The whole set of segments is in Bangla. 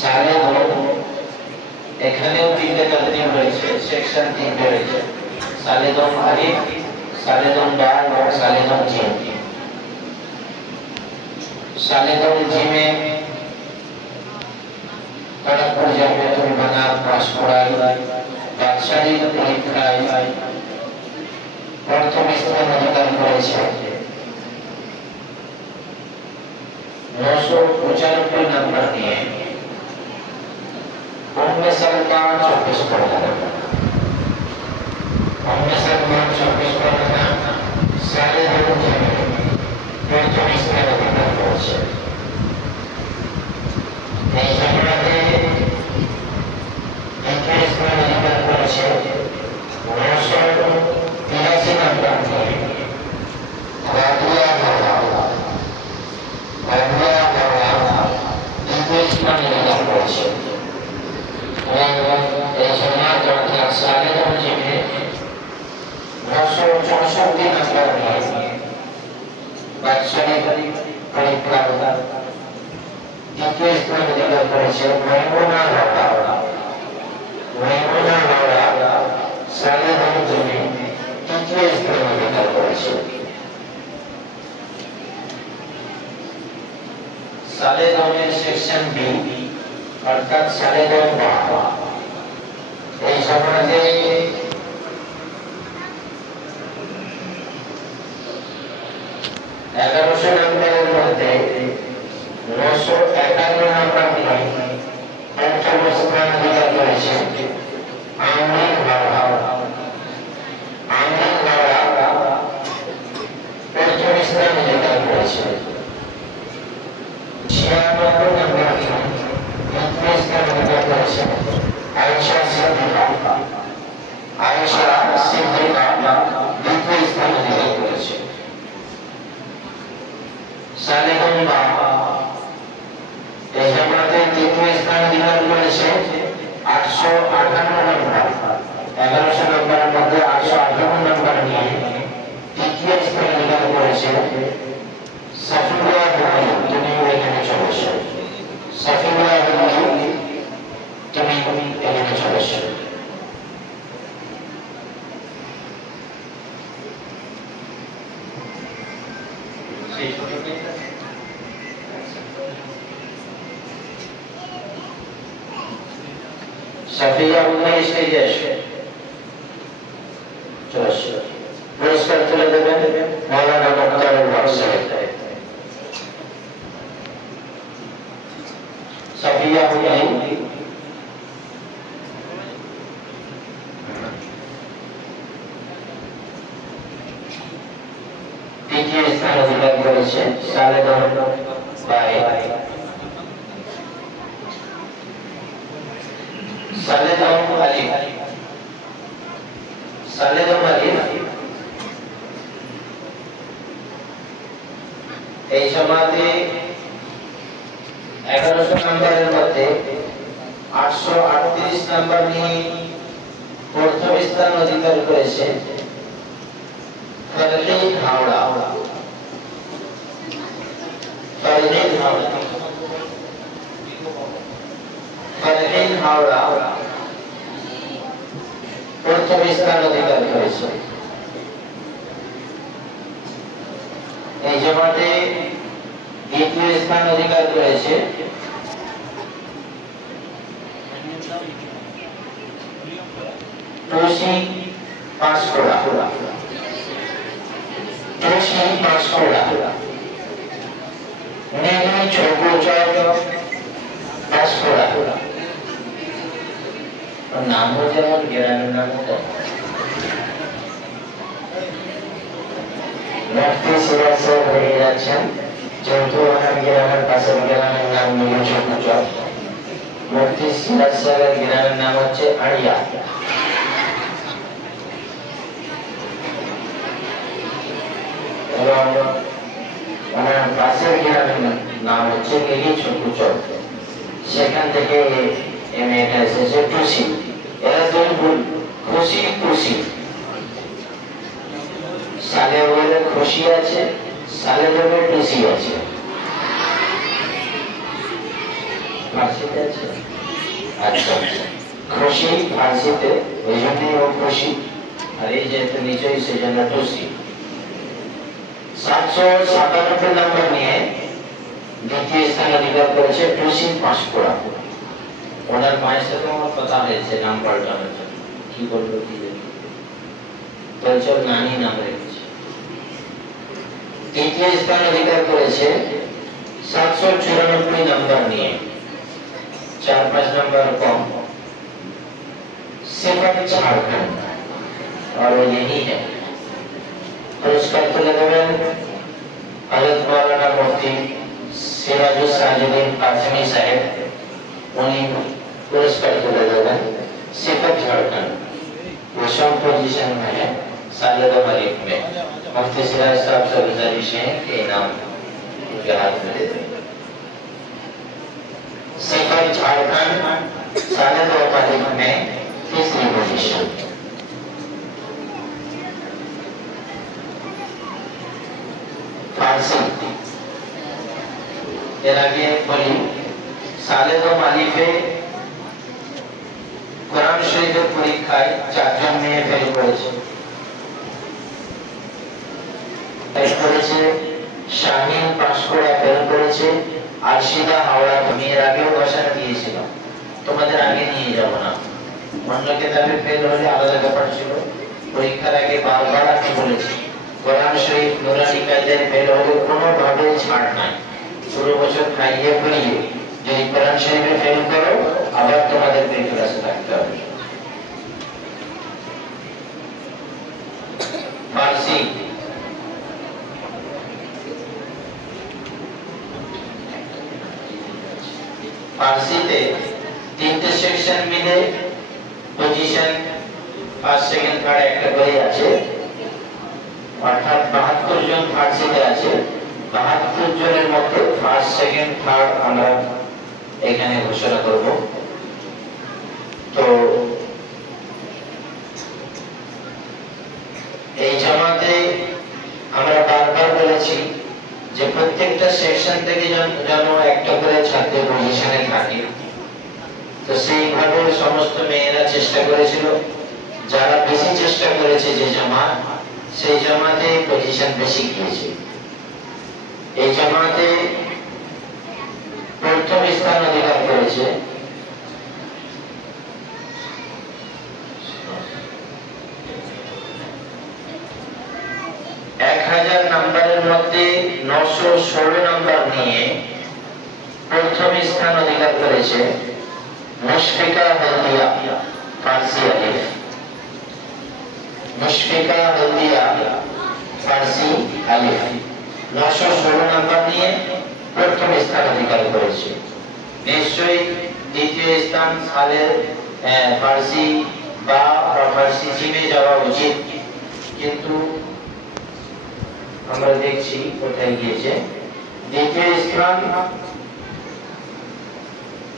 সালে এখানেও তিনটে তারতিব রয়েছে, সেকশন তিনটে রয়েছে, সালেদম আলিফ, সালেদম বা এবং সালেদম জিম। সালেদম জিমে খড়গপুর জামিয়াতুল বানাত পাঁশকুড়ায় বাৎসরিক পরীক্ষায় প্রথম স্থান অধিকার করেছে 995 নম্বর নিয়ে। उनमें सलमान 24 पढ़ा, उनमें सलमान 24 पढ़ा, साले लोग जिन्हें 24 में अधिकार पहुंचे। नहीं समझते, 21 में अधिकार पहुंचे, 983 नंबर थे। राबिया भवाला, 21 में अधिकार पहुंचे। सालेदम जिमे 964 नंबर में बादशाही परीक्षा द्वितीय स्थान अधिकार करेছে मैमुना लाउडा सालेदम जिमे तृतीय स्थान अधिकार করেছে। সালেদমের সেকশন বি অর্থাৎ সালেদম বা এই সমাজে 1100 নম্বরের মধ্যে 951 নম্বর নিয়ে পঞ্চম স্থান অধিকার করেছে আমিন লাউড়া। পঞ্চম স্থান অধিকার করেছে। 96 নম্বর নিয়ে দ্বিতীয় স্থান অধিকার করেছে आयशा सिद्दीका द्वितीय स्थान अधिकार করেছে। সালেদম বা এই জামাতে তৃতীয় স্থান অধিকার করেছে 858 নম্বর। 1100 নম্বরের মধ্যে 858 নম্বর নিয়ে তৃতীয় স্থান অধিকার করেছে সাফিয়া বনু। তুমি এখানে চলে এসো, সাফিয়া বনু তুমি এখানে চলে এসো। সাফিয়া বনু স্টেজে এসো, চলে এসো। পুরস্কার তুলে দেবেন মাওলানা মুক্তারুল হক সাহেব। সাফিয়া বনু তৃতীয় স্থান অধিকার করেছে। সালেদম বাই সালেদম আলিফ, সালেদম আলিফ এই সমাজে 1100 নম্বরের মধ্যে 838 নম্বর নিয়ে প্রথম স্থান অধিকার করেছে ফরহিন হাওড়া। ফরহিন হাওড়া প্রথম স্থান অধিকার করেছে। এই জামাতে দ্বিতীয় স্থান অধিকার করেছে তুলসী পাঁশকুড়া। নেই পাঁশকুড়া নামও যেমন গ্রামের নাম মুফতি সিরাজ সাহেব হয়ে যাচ্ছেন, যেহেতু ওনার গ্রামের পাশের গ্রামের নাম নীলচক। মুফতি সিরাজ সাহেবের গ্রামের নাম হচ্ছে আড়িয়া। এবং ওনার পাশের গ্রামের নাম হচ্ছে নীলচক। সেখান থেকে এমএটা এসেছে টুসি। এরা দুই ভুল, খুশি। সালে বলে খুশি আছে, সালে বলে টুসি আছে। ফার্সিতে আছে? আচ্ছা, খুশি ফার্সিতে, ওই জন্যই ও খুশি, আর এই যে নিচেই সেজন্য খুশি। 797 নম্বর নিয়ে দ্বিতীয় স্থান অধিকার করেছে টুসিন পাঁশকুড়া। ওনার মায়ের সাথে আমার কথা হয়েছে নাম পাল্টানোর জন্য, কি বলবো কি জানি, বলছে নানি নাম রেখেছে। তৃতীয় স্থান অধিকার করেছে 794 নম্বর নিয়ে, 4-5 নম্বর कम। सिफत झारखंड और वो यही है। पुरस्कार तुले देवें हजरत मौलाना मुफ्ती सिराजुल साजिदीन कासिमी साहेब, उन्हीं पुरस्कार तुले देवें। सिफत झारखंड विषम पोजीशन में है सालेदा मरीफ में। मुफ्ती सिराज साहब से गुजारिश है कि इनाम उनके हाथ में दे दें। सिफत झारखंड सालेदा मरीफ में तीसरी पोजीशन। फारसी এর আগে বলি, সালেদা মালিফে কোরআন শরীফের পরীক্ষায় 4 জন মেয়ে ফেল করেছে। শাহিন পাঁশকুড়া ফেল করেছে, আরশিদা হাওড়া। আমি এর আগেও বসানো দিয়েছিলাম, তোমাদের আগে নিয়ে যাব না। অন্য কিতাবে ফেল হলে আলাদা ব্যাপার ছিল। পরীক্ষার আগে বারবার আমি বলেছি, কোরআন শরীফ নুরানি কায়দায় ফেল হলে কোনো ভাবে ছাড় নাই। পুরো বছর খাইয়ে পড়িয়ে যদি কোরআন শরীফে ফেল করো, আবার তোমাদের ক্লাসে থাকতে হবে। ফার্সি ফার্সিতে 3টে সেকশন মিলে পজিশন ফার্স্ট সেকেন্ড থার্ড একটা করে আছে, অর্থাৎ 72 জন ফার্সিতে আছে। 72 জনের মধ্যে ফার্স্ট সেকেন্ড থার্ড আমরা এখানে ঘোষণা করব। তো এই জামাতে আমরা বারবার বলেছি যে প্রত্যেকটা সেকশন থেকে যেন একটা করে ছাত্র পজিশনে থাকে। তো সেইভাবে সমস্ত মেয়েরা চেষ্টা করেছিল। যারা বেশি চেষ্টা করেছে যে জামাত, সেই জামাতে পজিশন বেশি গিয়েছে। এই জামাতে প্রথম স্থান অধিকার করেছে 1000 নম্বরের মধ্যে 916 নম্বর নিয়ে প্রথম স্থান অধিকার করেছে মুশফিকা হলদিয়া ফার্সি আলিফ। মুশফিকা হলদিয়া ফার্সি আলিফ 916 নম্বর নিয়ে প্রথম স্থান অধিকার করেছে। নিশ্চয়ই দ্বিতীয় স্থান সালের ফার্সি বা ফার্সি জিমে যাওয়া উচিত, কিন্তু আমরা দেখছি কোথায় গিয়েছে। দ্বিতীয় স্থান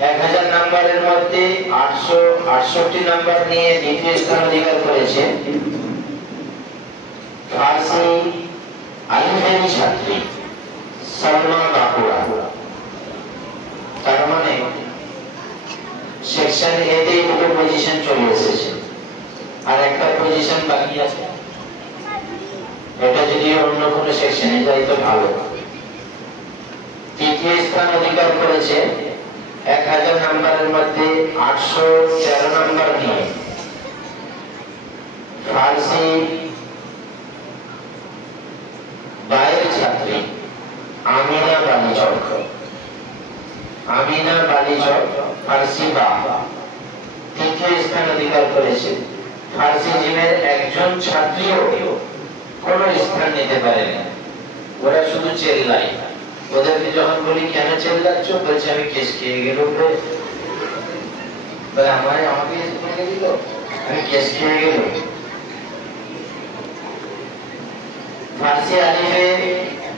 1000 নম্বরের মধ্যে 868 নম্বর নিয়ে দ্বিতীয় স্থান অধিকার করেছে ফার্সি আলিফের ছাত্রী সালমা বাকুড়া। তার মানে সেকশন এ তে দুটো পজিশন চলে এসেছে, আর একটা পজিশন বাকি আছে। এটা যদি অন্য কোনো সেকশনে যায় তো ভালো। তৃতীয় স্থান অধিকার করেছে 1000 নম্বরের মধ্যে 813 নম্বর নিয়ে ফার্সি বাইরের ছাত্রী আমিনা বালিচক। আমিনা বালিচক ফার্সি বা তৃতীয় স্থান অধিকার করেছে। ফার্সি জিমের একজন ছাত্রীও কোনো স্থান নিতে পারেনি, ওরা শুধু চেল্লাই। ওদেরকে যখন বলি কেন চেল্লাচ্ছ, বলছে আমি কেস খেয়ে গেলাম রে। বলে আমাকে দিল, আমি কেস খেয়ে গেলাম। ফার্সি আলিফে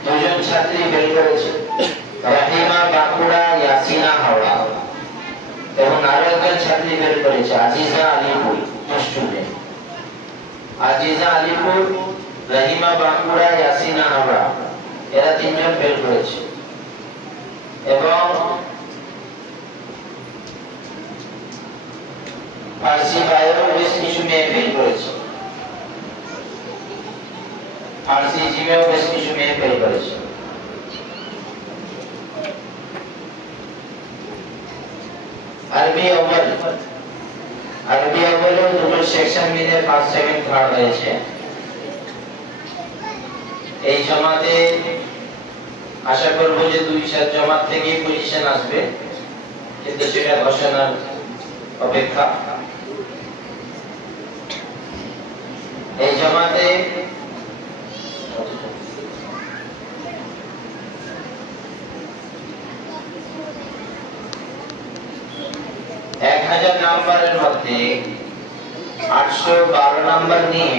2 জন ছাত্রী ফেল করেছে, রাহিমা বাকুড়া, ইয়াসিনা হাওড়া। এবং আরো একজন ছাত্রী ফেল করেছে আজিজা আলিপুর দুষ্টুমে। আজিজা আলিপুর, রাহিমা বাকুড়া, ইয়াসিনা হাওড়া, এরা 3 জন ফেল করেছে। এবং ফার্সি বায়ও বেশ কিছু মেহফিল করেছে, ফার্সি জিমেও বেশ কিছু মেহফিল করেছে। আরবি আউয়ালেও দুটো সেকশন মিলে ফার্স্ট সেকেন্ড থার্ড হয়েছে। এই জমাতে আশা করব যে 2-4 জমাত থেকে পজিশন আসবে, কিন্তু সেটা ঘোষণার অপেক্ষা। এই জমাতে 1000 নম্বরের মধ্যে 812 নম্বর নিয়ে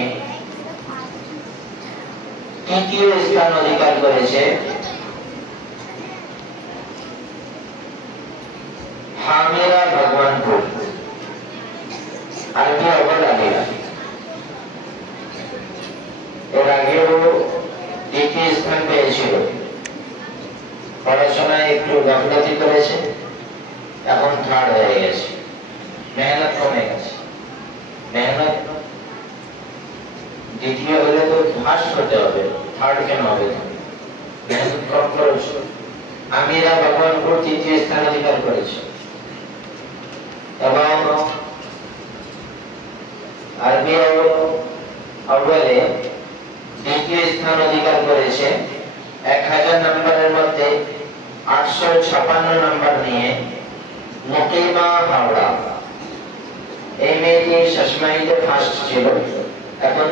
তৃতীয় স্থান অধিকার করেছে হামিরা ভগবানপুর, আরবি আউয়াল আলিয়া। এর আগেও দ্বিতীয় স্থান পেয়েছিল, পড়াশোনায় একটু গাফিলতি করেছে, এখন থার্ড হয়ে গেছে। মেহনত কমে গেছে, মেহনত দ্বিতীয় হলে তো ফার্স্ট হতে হবে, থার্ড কেন হবে? মেহনত কম করেছে। আমিরা ভগবানপুর তৃতীয় স্থান অধিকার করেছে এবং আরবি আউয়ালে দ্বিতীয় স্থান অধিকার করেছে 1000 নম্বরের মধ্যে 856 নম্বর নিয়ে মুকিমা হাওড়া। এই মেয়েটি শেষমাহিতে ফার্স্ট ছিল, এখন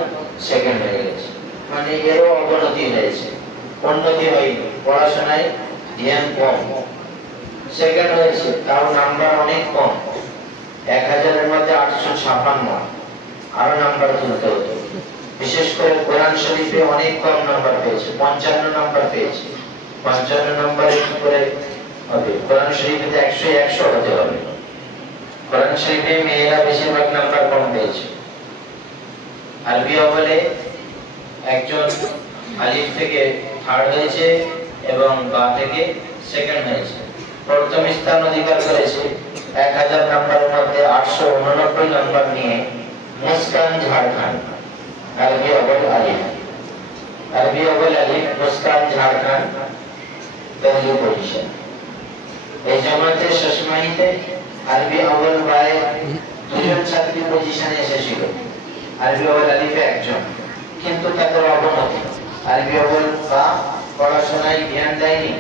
সেকেন্ড হয়ে গেছে, মানে এরও অবনতি হয়েছে, উন্নতি হয়নি, পড়াশোনায় ধ্যান কম। সেকেন্ড হয়েছে, তাও নাম্বার অনেক কম, 1000-এর মধ্যে 856, আরো নাম্বার তুলতে হতো। বিশেষ করে কোরআন শরীফে অনেক কম নাম্বার পেয়েছে, 55 নাম্বার পেয়েছে। 55 নাম্বার কি করে হবে? কোরআন শরীফে 100 হতে হবে। কোরআন শরীফে মেয়েরা বেশিরভাগ নাম্বার কম পেয়েছে। আরবি আউয়ালে একজন আলিফ থেকে থার্ড হয়েছে এবং বা থেকে সেকেন্ড হয়েছে। প্রথম স্থান অধিকার করেছে 1000 নম্বরের মধ্যে 889 নম্বর নিয়ে মুস্কান ঝাড়খণ্ড, আরবি আউয়াল আলিফ। আরবি আউয়াল আলিফ মুস্কান ঝাড়খণ্ড পহলি পজিশন। এই জমাতে শেষমাহিতে আরবি আউয়াল বায়ে দুজন ছাত্রী পজিশনে এসেছিল, আরবি আউয়াল আলিফে একজন, কিন্তু তাদের অবনতি। আরবি আউয়াল বা পড়াশোনায় ধ্যান দেয়নি,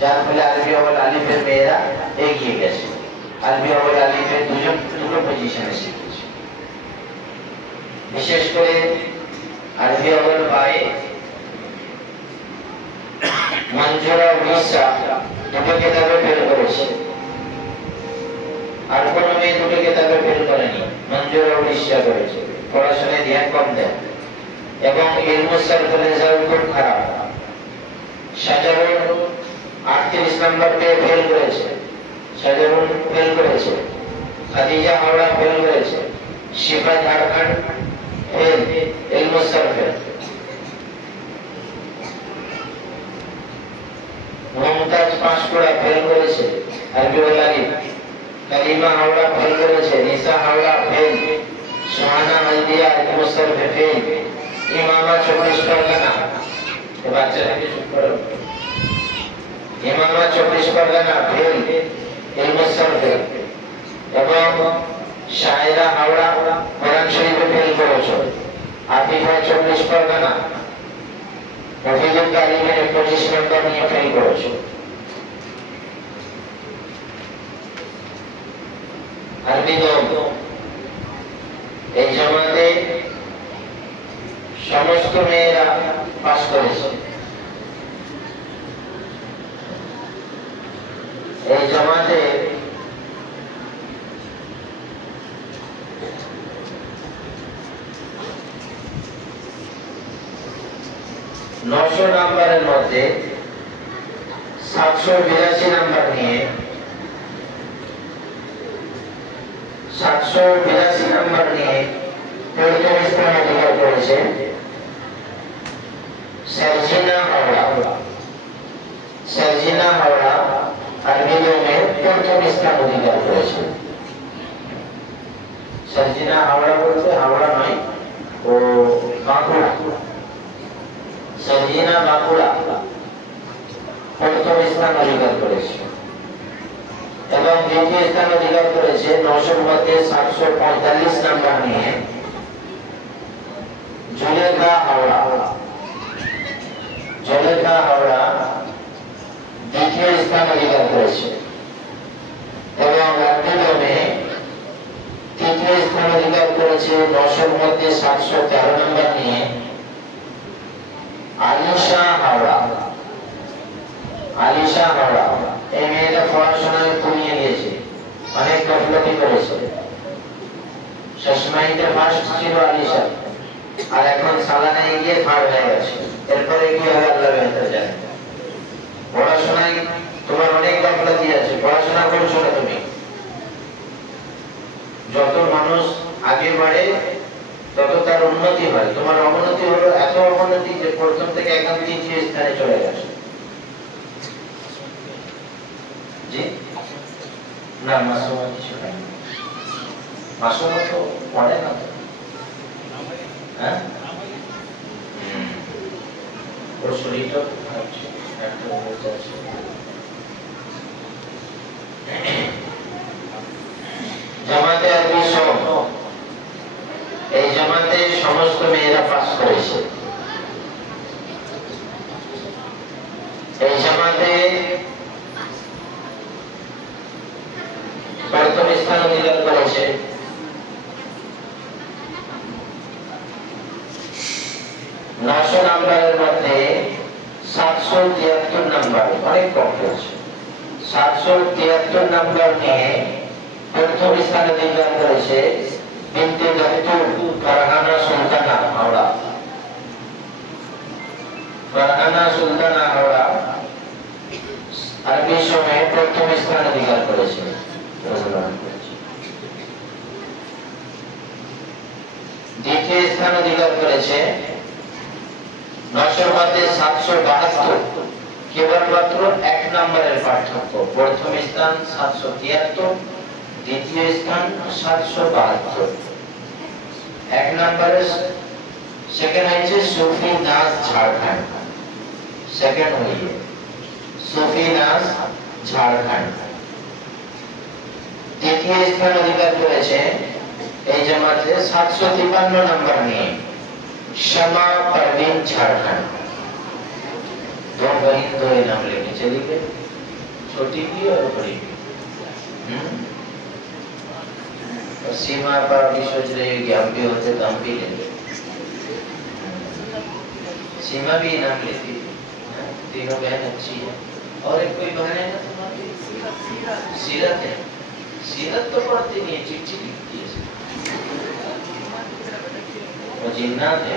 যার ফলে আরবি আউয়াল আলিফের মেয়েরা এগিয়ে গেছে। আরবি আউয়াল আলিফের দুটো পজিশনে শিখেছে। বিশেষ করে আরবি আউয়াল বায়ে মঞ্জুরা উড়িষ্যা দুটো কিতাবে ফেল করেছে, আর কোন মেয়ে দুটো কিতাবে ফেল করেনি, মঞ্জুরা উড়িষ্যা করেছে। পড়াশোনায় ধ্যান কম দেয় এবং ইলমু সারফের রেজাল্ট খুব খারাপ। সাজারুল 38 নম্বর পেয়ে ফেল করেছে, সাজারুল ফেল করেছে, খাদিজা হাওড়া ফেল করেছে, শিফা ঝাড়খণ্ড ফেল ইলমু সারফের, মমতাজ পাঁশকুড়া ফেল করেছে আরবি আউয়াল আলিফ, কালিমা হাওড়া ফেল করেছে, নিসা হাওড়া ফেল, সুহানা হালদিয়া ইলমু সারফে ফেল, ইমামা 24 পরগনা, এই বাচ্চাটাকে চুপ করো, ইমামা 24 পরগনা ফেল ইলমু সারফে, এবং শায়রা হাওড়া কোরআন শরীফে ফেল করেছে, আতিফা 24 পরগনা মফিজুল কালিমের 25 নম্বর নিয়ে ফেল করেছে। আরবি এই জমাতে সমস্ত মেয়েরা পাস করেছে। এই জমাতে নশো নম্বরের মধ্যে 782 নম্বর নিয়ে 782 নম্বর নিয়ে প্রথম স্থান অধিকার করেছে সারজিনা হাওড়া। সারজিনা হাওড়া আরবি ইলমে প্রথম স্থান অধিকার করেছে। সার্জিনা হাওড়া বলতে হাওড়া নয়, ও বাঁকুড়া। সার্জিনা বাঁকুড়া প্রথম স্থান অধিকার করেছে এবং দ্বিতীয় স্থান অধিকার করেছে 900 মধ্যে 745 নাম্বার নিয়ে জুলেখা হাওড়া। জুলেখা হাওড়া দ্বিতীয় স্থান অধিকার করেছে এবং একদমে তৃতীয় স্থান অধিকার করেছে 900 মধ্যে 713 নাম্বার নিয়ে আলিশা হাওড়া। আলিশা হাওড়া এই মেয়েটা পড়াশোনায় কমিয়ে গিয়েছে, অনেক গাফলতি করেছে। শেষমাইতে ফার্স্ট ছিল আলিশা, আর এখন সালানায় গিয়ে থার্ড হয়ে গেছে। এরপরে কি হবে আল্লাহ বেহতর জানে। পড়াশোনায় তোমার অনেক গাফলতি আছে, পড়াশোনা করছো না তুমি। যত মানুষ আগে বাড়ে তত তার উন্নতি হয়, তোমার অবনতি হলো এত অবনতি যে প্রথম থেকে একদম তৃতীয় স্থানে চলে গেছে। জি না, মাসুমা কিছু নাই, মাসুমা তো পড়ে না। হ্যাঁ, ওর শরীরটা খারাপ ছিল, একটা অবস্থা আছে। জামাতে আরবি সব এই জামাতে সমস্ত মেয়েরা পাস করেছে। এই জামাতে প্রথম স্থান অধিকার করেছে 900 নাম্বারের মধ্যে 773 নাম্বার, অনেক কম হয়েছে। 773 নাম্বার নিয়ে প্রথম স্থান অধিকার করেছে বিনতে দত্তুর ফারহানা সুলতানা হাওড়া। ফারহানা সুলতানা হাওড়া আরবি সময়ে প্রথম স্থান অধিকার করেছে। দ্বিতীয় স্থান অধিকার করেছে 900 মধ্যে 772, কেবলমাত্র 1 নম্বরের পার্থক্য। প্রথম স্থান 773, দ্বিতীয় স্থান 772। 1 নম্বরে সেকেন্ড হয়েছে সুফি নাজ ঝাড়খণ্ড, সেকেন্ড হইয়ে সুফি নাজ ঝাড়খণ্ড। তৃতীয় স্থান অধিকার করেছে এই জামাতে 753 নাম্বার নিয়ে शमा परवीन झारखंड। दो बहन दो इनाम लेके चली गई, छोटी भी और बड़ी भी। और सीमा पर भी सोच रही है कि हम भी होते तो हम भी लेते। सीमा भी इनाम लेती है, तीनों बहन अच्छी है। और एक कोई बहन है ना तुम्हारी, सीरत है। सीरत तो पढ़ती नहीं है, चिट्ठी लिखती है। वो जिन्नात है।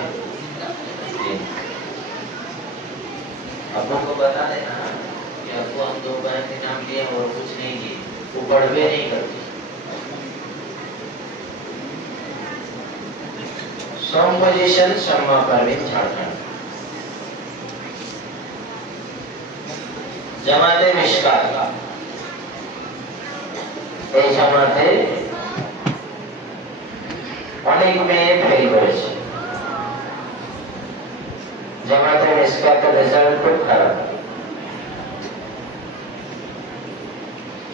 अबू को बता देना कि अबू हम 2 बहन के नाम लिए और कुछ नहीं किए, वो पढ़वे नहीं करती। Song position Sharma Parveen Jharkhand. जमाते मिशकात এই জামাতে অনেক মেয়ে ফেল করেছে। জামাতে মিশকাতের রেজাল্ট খুব খারাপ।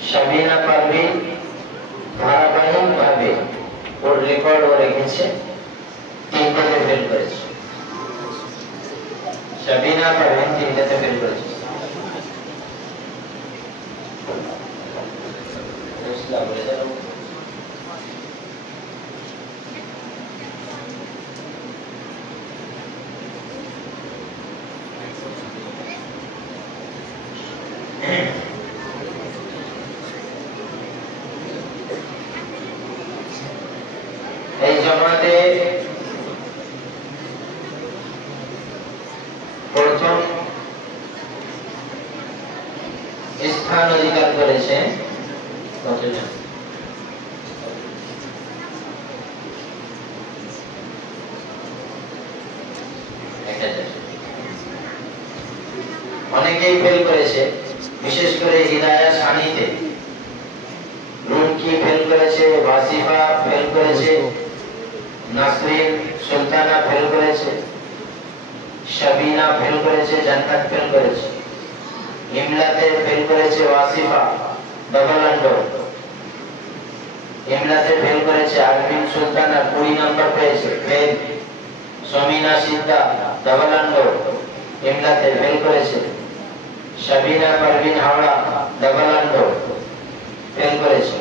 শাবিনা পারভিন ধারাবাহিকভাবে ওর রেকর্ড ও রেখেছে, 3টাতে ফেল করেছে। শাবিনা পারভিন 3টাতে ফেল করেছে। এই জামাতে প্রথম স্থান অধিকার করেছে কতজন? অনেকেই ফেল করেছে, বিশেষ করে হিদায়া সানিতে রুমকি ফেল করেছে, ওয়াসিফা ফেল করেছে, নাসরিন সুলতানা ফেল করেছে, শাবিনা ফেল করেছে, জান্নাত ফেল করেছে। ইমলাতে ফেল করেছে ওয়াসিফা, ডাবল আন্ডার। ইমলাতে ফেল করেছে আরবিন সুলতানা, 20 নাম্বার পেয়েছে, fail. Samina Siddha double under, ইমলাতে ফেল করেছে। Shabina Parvin Howrah double under, fail করেছে।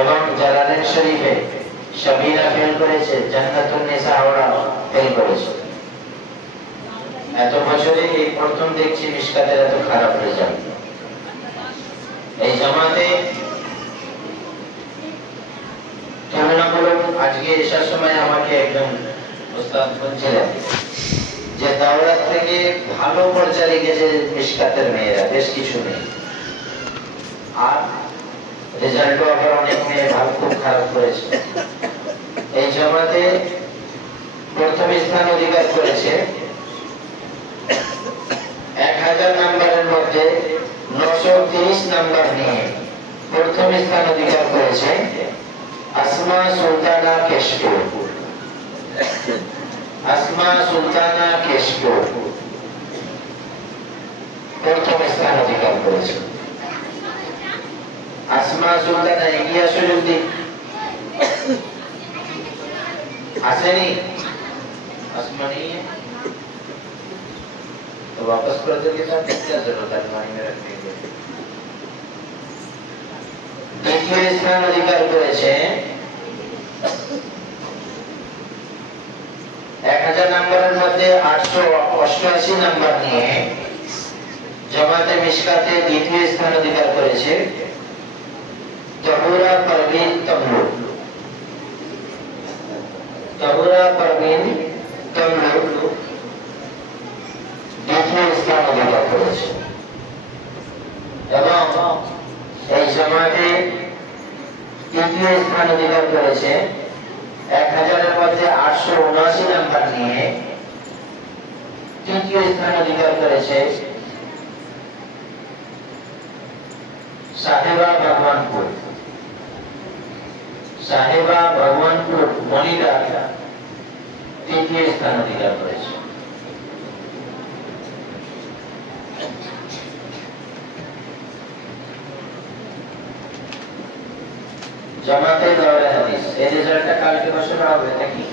এবং জালালেন শরীফে শাবিনা ফেল করেছে, জান্নাতুন নিসা হাওড়া ফেল করেছে। এত বছরে এই প্রথম দেখছি মিশকাতের এত খারাপ রেজাল্ট। এই জামাতে তুলনামূলক আজকে এসার সময় আমাকে একজন ওস্তাদ বলছিলেন যে দাওরাত থেকে ভালো পর্যায়ে গেছে মিশকাতের মেয়েরা, বেশ কিছু নেই। আর রেজাল্টও আবার অনেক মেয়ে ভালো খুব খারাপ করেছে। এই জামাতে প্রথম স্থান অধিকার করেছে 1000 নাম্বারের মধ্যে 930 নাম্বার নিয়ে প্রথম স্থান অধিকার করেছে আসমা সুলতানা কেশপুর। আসমা সুলতানা কেশপুর প্রথম স্থান অধিকার করেছে। আসমা সুলতানা এগিয়ে আসো জলদি। আসেনি? आसमा नहीं है तो वापस ब्रदर के साथ क्या जरूरत है माइंड में रखने की। দ্বিতীয় স্থান অধিকার করেছে 1000 নম্বরের মধ্যে 888 নাম্বার নিয়ে জামাতে মিশকাতে দ্বিতীয় স্থান অধিকার করেছে তহুরা পারভিন তমলুক। তহুরা পারভিন তমলুক দ্বিতীয় স্থান অধিকার করেছে। এবং এই জামাতে তৃতীয় স্থান অধিকার করেছে 1000-এর মধ্যে 879 নাম্বার নিয়ে তৃতীয় স্থান অধিকার করেছে সাহেবা ভগবানপুর। সাহেবা ভগবানপুর মনিরা তৃতীয় স্থান অধিকার করেছে। জামাতে দাওরা হাদিস এই রেজাল্টটা কালকে ঘোষণা হবে নাকি?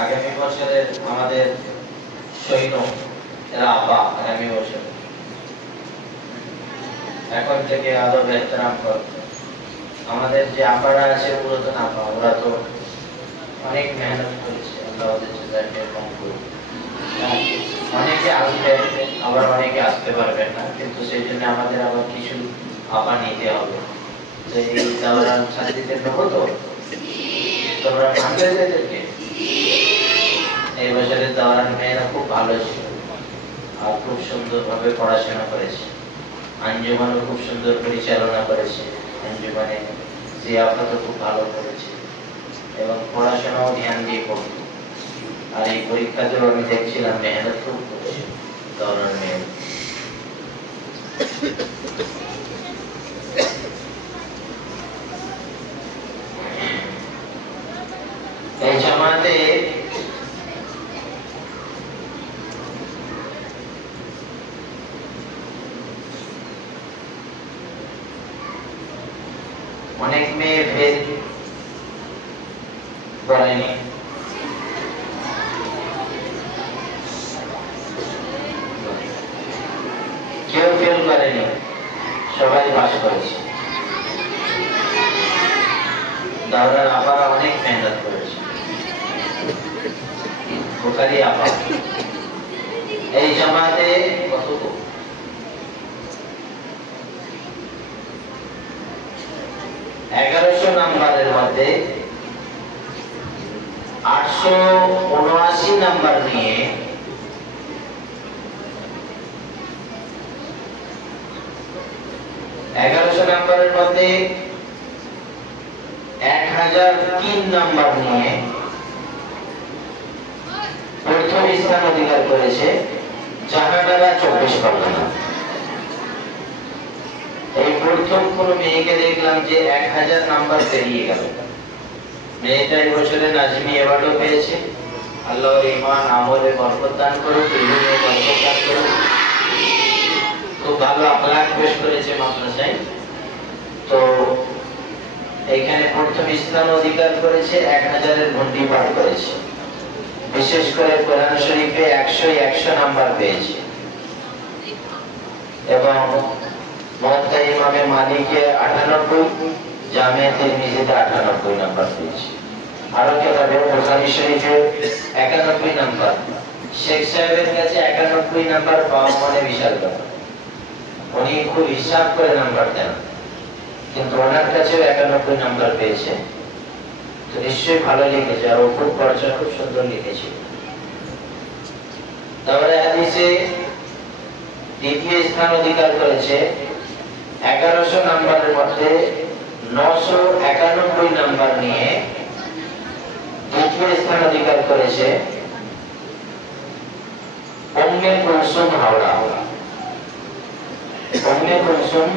আগামী বছরের আমাদের সৈন্য এরা আপা আগামী বছর এখন থেকে আদব এহতরাম করবে। আমাদের যে আপারা আছে পুরাতন আপা, ওরা তো অনেক মেহনত করেছে, আল্লাহ ওদের জাযাকে কম করুক। অনেকে আসবে আবার অনেকে আসতে পারবেন না, কিন্তু সেই জন্য আমাদের আবার কিছু আপা নিতে হবে। তো এই দাওরান ছাত্রীদের নেবো তো তোমরা মানবে এদেরকে? এই বছরের দাওরান মেয়েরা খুব ভালো ছিল আর খুব সুন্দরভাবে পড়াশোনা করেছে। আঞ্জুমানও খুব সুন্দর পরিচালনা করেছে, আঞ্জুমানে জিয়াফতও খুব ভালো করেছে এবং পড়াশোনাও ধ্যান দিয়ে পড়তো। আর এই পরীক্ষাতেও আমি দেখছিলাম মেহনত খুব করেছে দাওরান মেয়ে। এই জামাতে অনেক মেয়ে ফেল করেনি, কেউ ফেল করেনি, সবাই পাস করেছে। দাওরার আপারা অনেক মেহনত করেছে। বুখারী আপা এই জামাতে কত 1100 নাম্বারের মধ্যে 879 নাম্বার নিয়ে নাম্বারের মধ্যে 1003 নাম্বার নিয়ে প্রথম স্থান অধিকার করেছে জাহানারা 24 পরগনা। এই প্রথম কোন মেয়েকে দেখলাম যে 1000 নাম্বার পেরিয়ে গেল। মেয়েটা এই বছরে নাজমি অ্যাওয়ার্ডও পেয়েছে। আল্লাহ ইমান আমলে বরকত দান করুক, ইলমে বরকত দান করুক। খুব ভালো আখলাক পেশ করেছে মাদ্রাসায়। তো এখানে প্রথম স্থান অধিকার করেছে, 1000-এর ঘন্টি পার করেছে। বিশেষ করে কোরআন শরীফে 100 নাম্বার পেয়েছে এবং মুওয়াত্তা ইমামে মালিকে 98, জামিয়া তিরমিজিতে 98 নাম্বার পেয়েছে। আরো কিভাবে বুখারী শরীফে 91 নাম্বার। শেখ সাহেবের কাছে 91 নাম্বার পাওয়া মানে বিশাল ব্যাপার। উনি খুব হিসাব করে নাম্বার দেন, কিন্তু ওনার কাছেও 91 নাম্বার পেয়েছে। তো নিশ্চয়ই ভালো লিখেছে, আর খুব পড়াশোনা খুব সুন্দর লিখেছে। তারপরে হাদিসে দ্বিতীয় স্থান অধিকার করেছে, 1100 নাম্বারের মধ্যে 991 নাম্বার নিয়ে দ্বিতীয় স্থান অধিকার করেছে উম্মে কুলসুম হাওড়া। উম্মে কুলসুম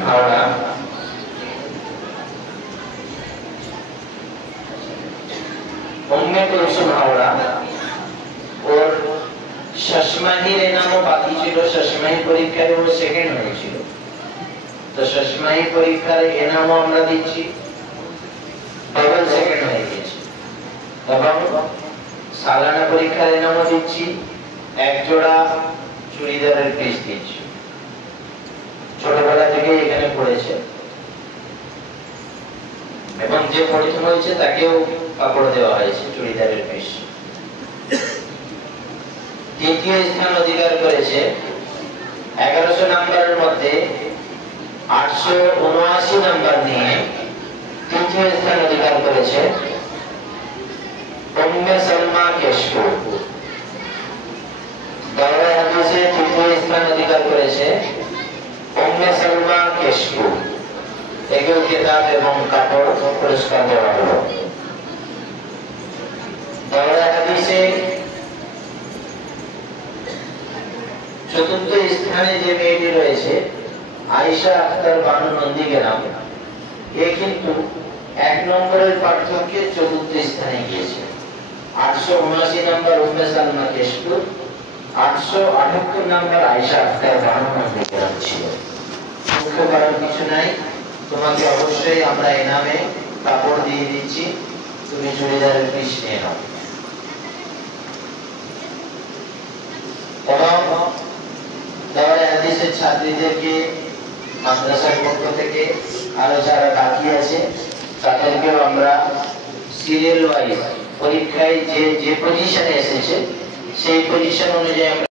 হাওড়া ওর শেষমাহির এনামও বাকি ছিল। শেষমাহি পরীক্ষায় ও সেকেন্ড হয়েছিল। তো শেষমাহি পরীক্ষার এনামও আমরা দিচ্ছি, ডাবল সেকেন্ড হয়ে গেছে। এবং সালানা পরীক্ষার এনামও দিচ্ছি, এক জোড়া চুড়িদারের পিস দিচ্ছি। ছোটবেলা থেকে এখানে পড়েছে এবং যে প্রথম হয়েছে তাকেও কাপড় দেওয়া হয়েছে, চুড়িদারের পিস। তৃতীয় স্থান অধিকার করেছে 1100 নাম্বারের মধ্যে 879 নাম্বার নিয়ে তৃতীয় স্থান অধিকার করেছে উম্মে সালমা কেশপুর। দাওরা হাদিসে তৃতীয় স্থান অধিকার করেছে উম্মে সালমা কেশপুর। এগুলো কিতাব এবং কাপড় পুরস্কার দেওয়া হলো। দাওরা হাদিসে চতুর্থ স্থানে যে মেয়েটি রয়েছে আয়েশা আক্তার বানু নন্দীগ্রাম, এ কিন্তু 1 নম্বরের পার্থক্যে চতুর্থ স্থানে গিয়েছে। 879 নাম্বার উম্মে সালমা কেশপুর, 878 নাম্বার আয়েশা আক্তার বানু নন্দীগ্রাম ছিল। দুঃখ করার কিছু নাই, তোমাকে অবশ্যই আমরা এনামে কাপড় দিয়ে দিচ্ছি, তুমি চুড়িদারের পিস নিয়ে নাও। এবং দাওরা হাদিসের ছাত্রীদেরকে মাদ্রাসার পক্ষ থেকে আরো যারা বাকি আছে তাদেরকেও আমরা সিরিয়াল ওয়াইজ পরীক্ষায় যে পজিশনে এসেছে সেই পজিশন অনুযায়ী